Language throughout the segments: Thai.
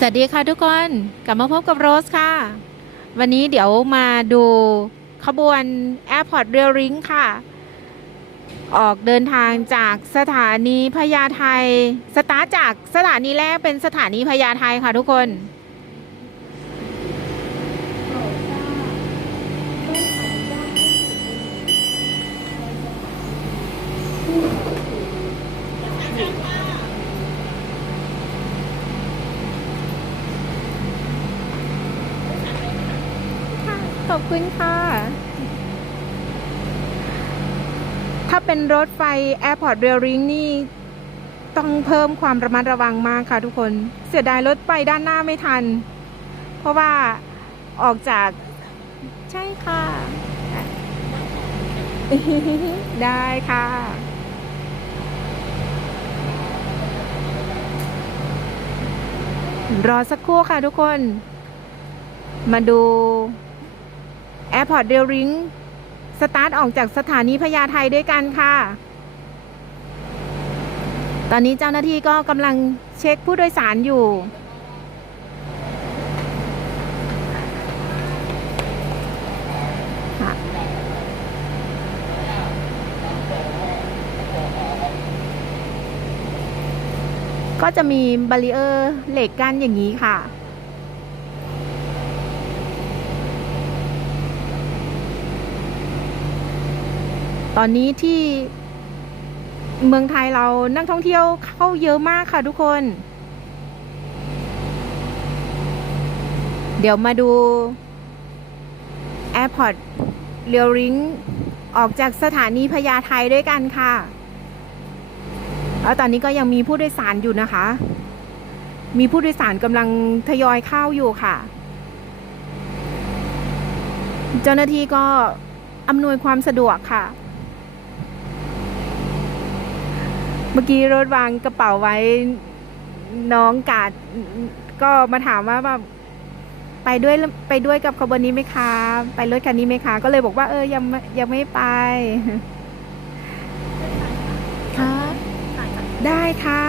สวัสดีค่ะทุกคนกลับมาพบกับโรสค่ะ วันนี้เดี๋ยวมาดูขบวน Airport Rail Link ค่ะ ออกเดินทางจากสถานีพญาไทสตาร์จากสถานีแรกเป็นสถานีพญาไทค่ะทุกคนข อบคุณค่ะ ถ้าเป็นรถไฟ Airport Rail Link นี่ต้องเพิ่มความระมัดระวังมากค่ะทุกคน เสียดายรถไฟด้านหน้าไม่ทัน เพราะว่าออกจากใช่ค่ะ ได้ค่ะ รอสักครู่ค่ะทุกคน มาดู Airport Rail Link สตาร์ทออกจากสถานีพญาไทด้วยกันค่ะ ตอนนี้เจ้าหน้าที่ก็กำลังเช็คผู้โดยสารอยู่ ก็จะมีบารีเออร์เหล็กกั้นอย่างนี้ค่ะ ตอนนี้ที่เมืองไทยเรานักท่องเที่ยวเข้าเยอะมากค่ะทุกคน เดี๋ยวมาดู Airport เรียวริงออกจากสถานีพญาไทด้วยกันค่ะ แล้วตอนนี้ก็ยังมีผู้โดยสารอยู่นะคะ มีผู้โดยสารกำลังทยอยเข้าอยู่ค่ะ เจ้าหน้าที่ก็อำนวยความสะดวกค่ะ เมื่อกี้รถวางกระเป๋าไว้น้องกาดก็มาถามว่าแบบไปด้วยไปด้วยกับขบวนนี้ไหมคะ ไปรถคันนี้ไหมคะ ก็เลยบอกว่า เออยังไม่ยังไม่ไปค่ะได้ค่ะ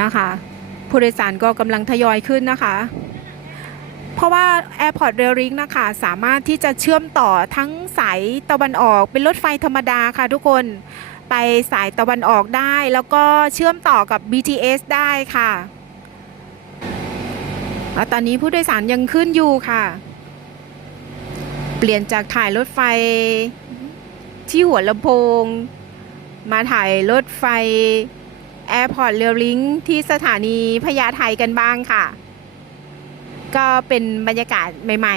นะคะผู้โดยสารก็กำลังทยอยขึ้นนะคะ เพราะว่า Airport Rail Link นะคะ สามารถที่จะเชื่อมต่อทั้งสายตะวันออกเป็นรถไฟธรรมดาค่ะทุกคนไปสายตะวันออกได้ แล้วก็เชื่อมต่อกับ BTS ได้ค่ะตอนนี้ผู้โดยสารยังขึ้นอยู่ค่ะ เปลี่ยนจากถ่ายรถไฟที่หัวลำโพง มาถ่ายรถไฟ แอร์พอร์ตเรือลิงที่สถานีพญาไทกันบ้างค่ะ ก็เป็นบรรยากาศใหม่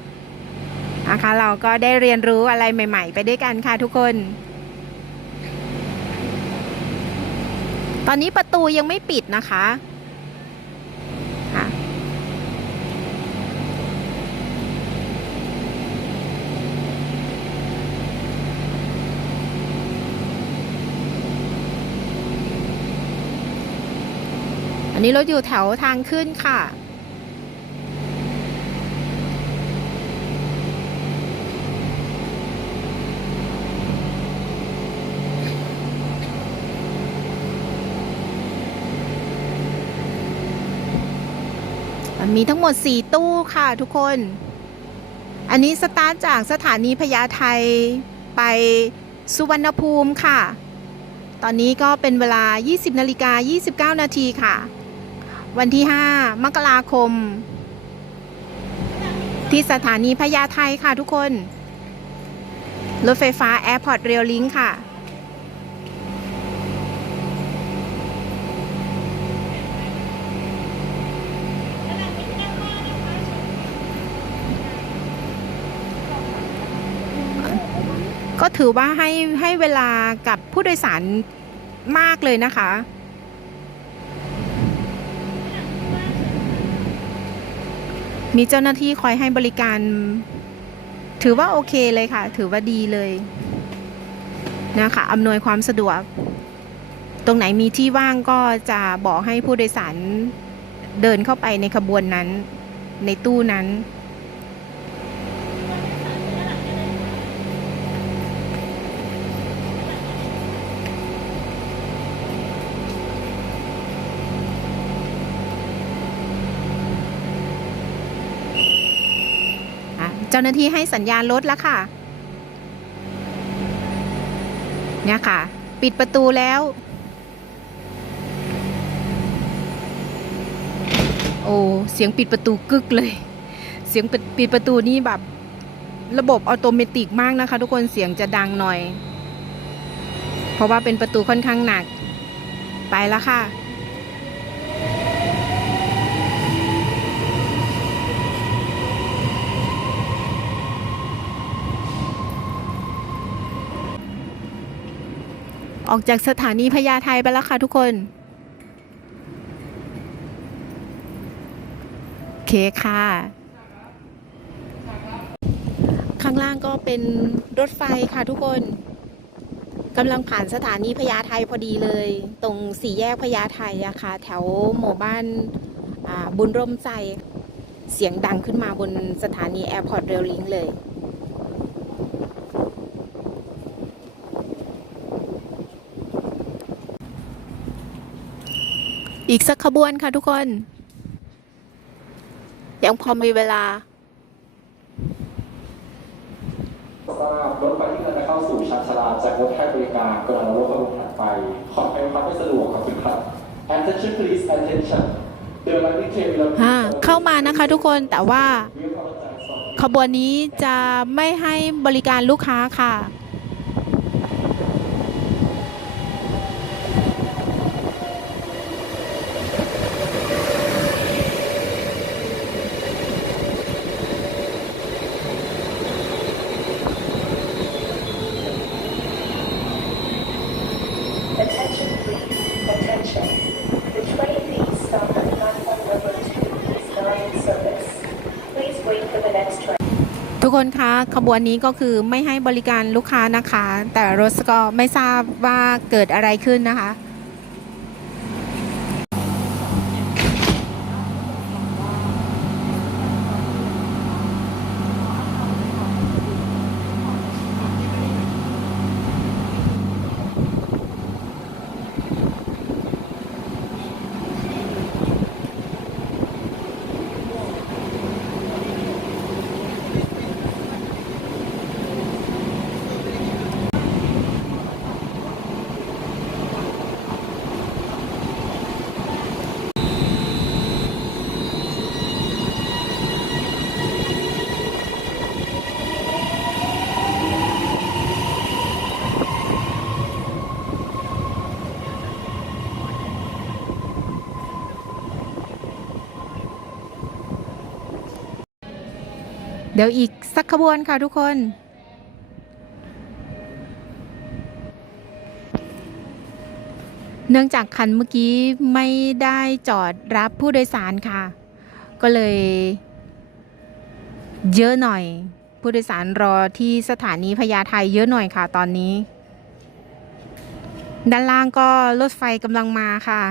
ๆนะคะเราก็ได้เรียนรู้อะไรใหม่ ๆ ไปด้วยกันค่ะทุกคน ตอนนี้ประตูยังไม่ปิดนะคะ อันนี้รถอยู่แถวทางขึ้นค่ะ มีทั้งหมด 4 ตู้ค่ะทุกคน อันนี้สตาร์ทจากสถานีพญาไทไปสุวรรณภูมิค่ะ ตอนนี้ก็เป็นเวลา 20นาฬิกา29 นาทีค่ะ วันที่ 5 มกราคม ที่สถานีพญาไทค่ะทุกคน รถไฟฟ้า Airport Rail Link ค่ะ ก็ถือว่าให้ให้เวลากับผู้โดยสารมากเลยนะคะ มีเจ้าหน้าที่คอยให้บริการ ถือว่าโอเคเลยค่ะ ถือว่าดีเลยนะคะอำนวยความสะดวก ตรงไหนมีที่ว่างก็จะบอกให้ผู้โดยสารเดินเข้าไปในขบวนนั้น ในตู้นั้น จ้าหน้าที่ให้สัญญาณรถแล้วค่ะ เนี่ยค่ะ ปิดประตูแล้ว โอ้เสียงปิดประตูกึกเลย เสียงปิดประตูนี่แบบ ระบบออโตเมติกมากนะคะ ทุกคนเสียงจะดังหน่อย เพราะว่าเป็นประตูค่อนข้างหนัก ไปแล้วค่ะ ออกจากสถานีพญาไทไปแล้วค่ะทุกคน โอเคค่ะ ข้างล่างก็เป็นรถไฟค่ะทุกคนกำลังผ่านสถานีพญาไทพอดีเลย ตรงสี่แยกพญาไทอะค่ะ แถวหมู่บ้านบุญร่มใจเสียงดังขึ้นมาบนสถานีแอร์พอร์ตเรลลิงเลย อีกสักขบวนค่ะทุกคน ยังพอมีเวลาทราบรถไฟที่กำลังจะเข้าสู่ชานชาลาจากรถให้บริการกำลังรถขบวนถัดไป ขอให้ความไม่สะดวกขอบคุณครับ Attention please attention The likely train will อ่าเข้ามานะคะทุกคนแต่ว่า We apologize for ขบวนนี้จะไม่ให้บริการลูกค้าค่ะ attention. The train needs stop at platform number two is not in service. Please wait for the next train. ทุกคนคะขบวนนี้ก็คือไม่ให้บริการลูกค้านะคะ แต่รถก็ไม่ทราบว่าเกิดอะไรขึ้นนะคะ เดี๋ยวอีกสักขบวนค่ะทุกคน เนื่องจากคันเมื่อกี้ไม่ได้จอดรับผู้โดยสารค่ะ ก็เลย เยอะหน่อย ผู้โดยสารรอที่สถานีพญาไทเยอะหน่อยค่ะตอนนี้ ด้านล่างก็รถไฟกำลังมาค่ะ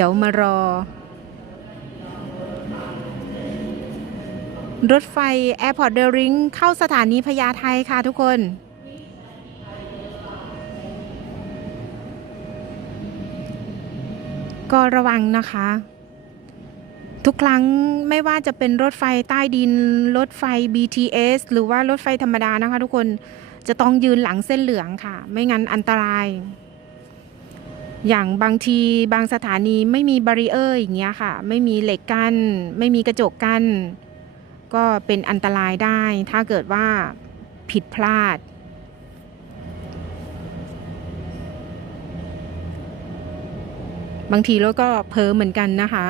ดี๋ยวมารอ รถไฟ Airport r a i l Link เข้าสถานีพญาไทค่ะทุกคนก็ระวังนะคะ ทุกครั้งไม่ว่าจะเป็นรถไฟใต้ดิน รถไฟ BTS หรือว่ารถไฟธรรมดานะคะทุกคนจะต้องยืนหลังเส้นเหลืองค่ะ ไม่งั้นอันตราย อย่างบางทีบางสถานีไม่มีบารีเออร์อย่างเงี้ยค่ะ ไม่มีเหล็กกัน้น ไม่มีกระจกกัน้น ก็เป็นอันตรายได้ ถ้าเกิดว่าผิดพลาด บางทีรถก็เพ้อเหมือนกันนะคะ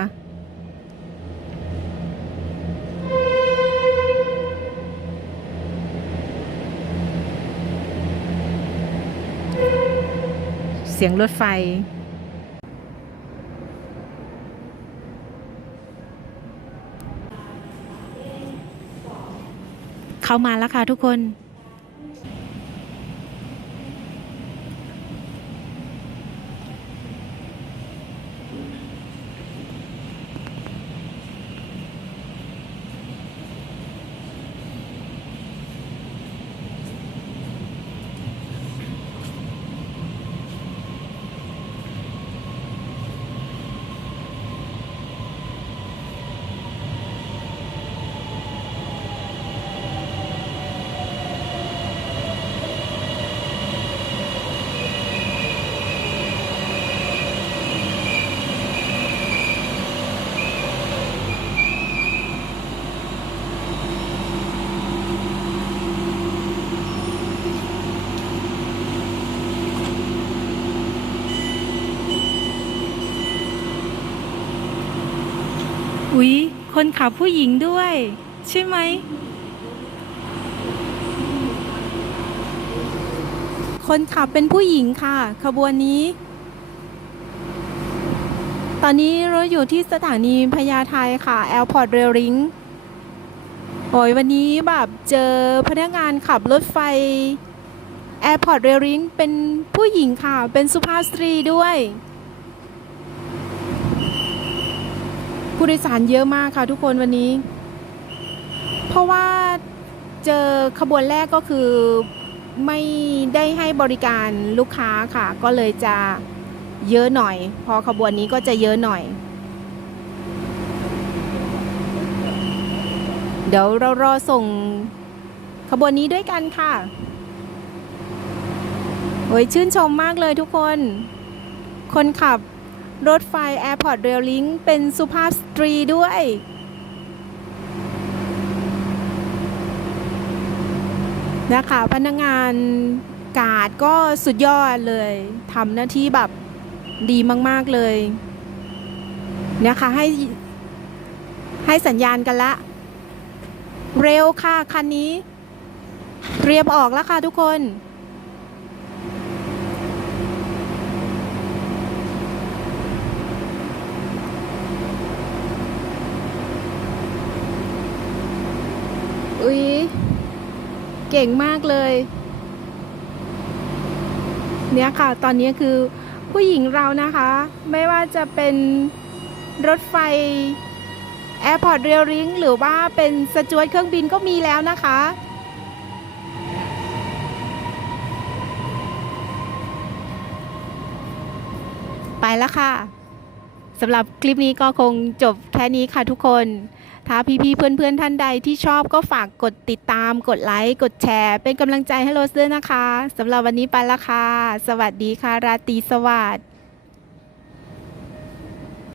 เสียงรถไฟ เข้ามาแล้วค่ะทุกคน อุ๊ย คนขับผู้หญิงด้วย ใช่ไหม คนขับเป็นผู้หญิงค่ะ ขบวนนี้ ตอนนี้เราอยู่ที่สถานีพญาไทค่ะ Airport Rail Link โอ้ยวันนี้แบบเจอพนักงานขับรถไฟ Airport Rail Link เป็นผู้หญิงค่ะ เป็นสุภาพสตรีด้วย ผู้โดยสารเยอะมากค่ะทุกคนวันนี้ เพราะว่าเจอขบวนแรกก็คือไม่ได้ให้บริการลูกค้าค่ะ ก็เลยจะเยอะหน่อย พอขบวนนี้ก็จะเยอะหน่อย เดี๋ยวเรารอส่งขบวนนี้ด้วยกันค่ะโอ้ยชื่นชมมากเลยทุกคน คนขับ รถไฟ Airport Rail Link เป็นสุภาพสตรีด้วย นะคะพนักงานกาดก็สุดยอดเลยทำหน้าที่แบบดีมาก ๆ เลย นะคะให้ให้สัญญาณกันละ เร็วค่ะ คันนี้เตรียมออกแล้วค่ะทุกคน อุ๊ย เก่งมากเลย เนี่ยค่ะ ตอนนี้คือผู้หญิงเรานะคะ ไม่ว่าจะเป็นรถไฟ Airport Rail Link หรือว่าเป็นสจวตเครื่องบินก็มีแล้วนะคะ ไปแล้วค่ะสำหรับคลิปนี้ก็คงจบแค่นี้ค่ะทุกคน ถ้าพี่ๆเพื่อนๆท่านใดที่ชอบก็ฝากกดติดตาม กดไลค์ กดแชร์ เป็นกำลังใจให้โรสด้วยนะคะสำหรับวันนี้ไปละค่ะ สวัสดีค่ะ ราตรีสวัสดิ์